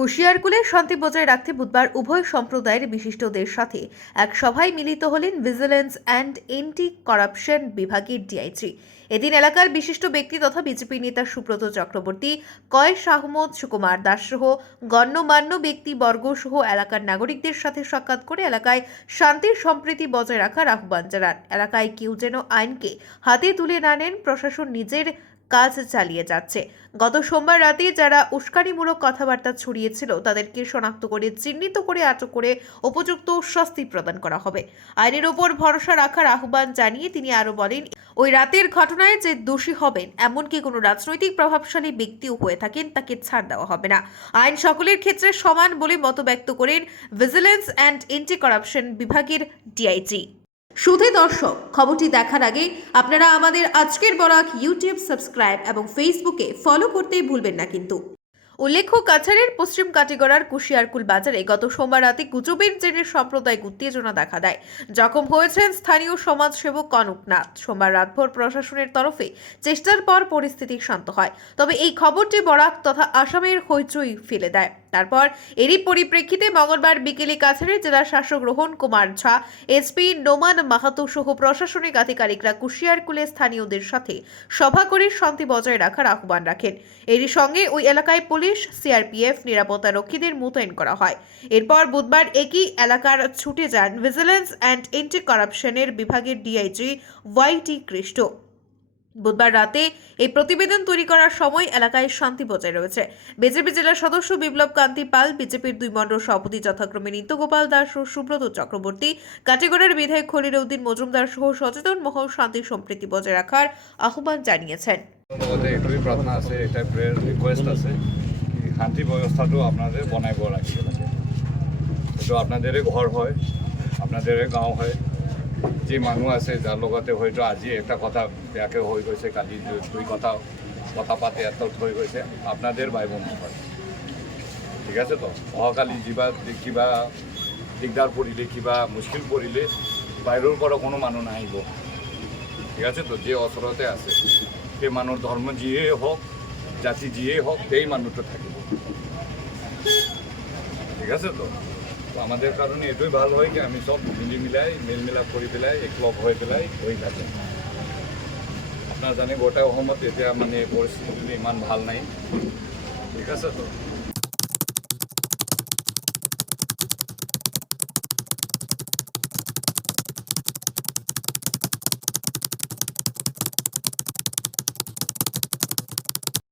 কুশিয়ারকুলে শান্তি বজায় রাখতে বুধবার উভয় সম্প্রদায়ের বিশিষ্টদের সাথে এক সভায় মিলিত হলেন ভিজিলেন্স অ্যান্ড এন্টি করাপশন বিভাগের ডিআইজি। এদিন এলাকার বিশিষ্ট ব্যক্তি তথা বিজেপি নেতা সুব্রত চক্রবর্তী, কয়েস আহমদ, সুকুমার দাস সহ গণ্যমান্য ব্যক্তিবর্গ সহ এলাকার নাগরিকদের সাথে সাক্ষাৎ করে এলাকায় শান্তির সম্প্রীতি বজায় রাখার আহ্বান জানান। এলাকায় কেউ যেন আইনকে হাতে তুলে না নেন, প্রশাসন নিজের কাজ চালিয়ে যাচ্ছে। গত সোমবার রাতে যারা উস্কানিমূলক কথাবার্তা ছড়িয়েছিল তাদেরকে শনাক্ত করে চিহ্নিত করে আটক করে উপযুক্ত শাস্তি প্রদান করা হবে। আইনের ওপর ভরসা রাখার আহ্বান জানিয়ে তিনি আরো বলেন, ওই রাতের ঘটনায় যে দোষী হবেন এমনকি কোনো রাজনৈতিক প্রভাবশালী ব্যক্তিও হয়ে থাকেন তাকে ছাড় দেওয়া হবে না। আইন সকলের ক্ষেত্রে সমান বলে মত ব্যক্ত করেন ভিজিলেন্স অ্যান্ড এন্টি করাপশন বিভাগের ডিআইজি। শুধু দর্শক, খবরটি দেখার আগে আপনারা আমাদের আজকের বরাক ইউটিউব সাবস্ক্রাইব এবং ফেসবুকে ফলো করতে ভুলবেন না কিন্তু। উল্লেখ্য, কাছাড়ের পশ্চিম কাটিগড়ার কুশিয়ারকুল বাজারে গত সোমবার রাতে গুজবের জেরে সাম্প্রদায়িক উত্তেজনা দেখা দেয়। জখম হয়েছেন স্থানীয় সমাজসেবক কনকনাথ। সোমবার রাতভর প্রশাসনের তরফে চেষ্টার পর পরিস্থিতি শান্ত হয়, তবে এই খবরটি বরাক তথা আসামের হইচই ফেলে দেয়। তারপর এরই পরিপ্রেক্ষিতে মঙ্গলবার বিকেলে কাছাড়ের জেলা শাসক রোহন কুমার ঝা, এসপি নোমান মাহাতো সহ প্রশাসনিক আধিকারিকরা কুশিয়ারকুলে স্থানীয়দের সাথে সভা করে শান্তি বজায় রাখার আহ্বান রাখেন। এরই সঙ্গে ওই এলাকায় পুলিশ, সিআরপিএফ, নিরাপত্তা রক্ষীদের মোতায়েন করা হয়। এরপর বুধবার একই এলাকার ছুটে যান ভিজিলেন্স অ্যান্ড এন্টি করাপশনের বিভাগের ডিআইজি ওয়াইটি কৃষ্ণ। বুধবার রাতে এই প্রতিবেদন তৈরি করার সময় এলাকায় শান্তি বজায় রয়েছে। বিজেপি জেলা সদস্য বিপ্লব কান্তি পাল, বিজেপির দুই মণ্ডল সভাপতি যথাক্রমে নিত্যগোপাল দাস ও সুব্রত চক্রবর্তী, কাটিগড়ার বিধায়ক খলিল উদ্দিন মজুমদার সহ সচেতন মহল শান্তি সম্প্রীতি বজায় রাখার আহ্বান জানিয়েছেন। এটাই প্রার্থনা আছে, এটাই প্রেয়ার রিকোয়েস্ট আছে, শান্তি ব্যবস্থাটো আপনাদের বনাই রাখিব লাগে। এইটো আপনাদের ঘর হয়, আপনাদের গাঁও হয়। যে মানুহ আছে যার লগতে হয়তো আজি একটা কথা বেয়াকে হৈ গৈছে, কালি দুই কথা পাতে এত হৈ গৈছে, আপনাদের ভাই বন্ধু হয়। ঠিক আছে তো, অহাকালি কিবা দিগদার পড়িলে, কিবা মুশকিল পড়িলে বাইরের পৰা কোনো মানুহ নাহিব। ঠিক আছে তো, যে ওচৰতে আছে সেই মানুহ ধর্ম যিয়েই হোক, জাতি যিয়েই হোক, সেই মানুহটো থাকিব। ঠিক আছে তো, আমাদের কারণে এটাই ভালো হয় কি আমি সব মেলমিলাপ করে পেলাই, একলগ হয়ে পেলাই হয়ে থাকে। আপনার জানে গোটা অসমত এতিয়া মানে পরিস্থিতি ইমান ভাল নাই। ঠিক আছে তো।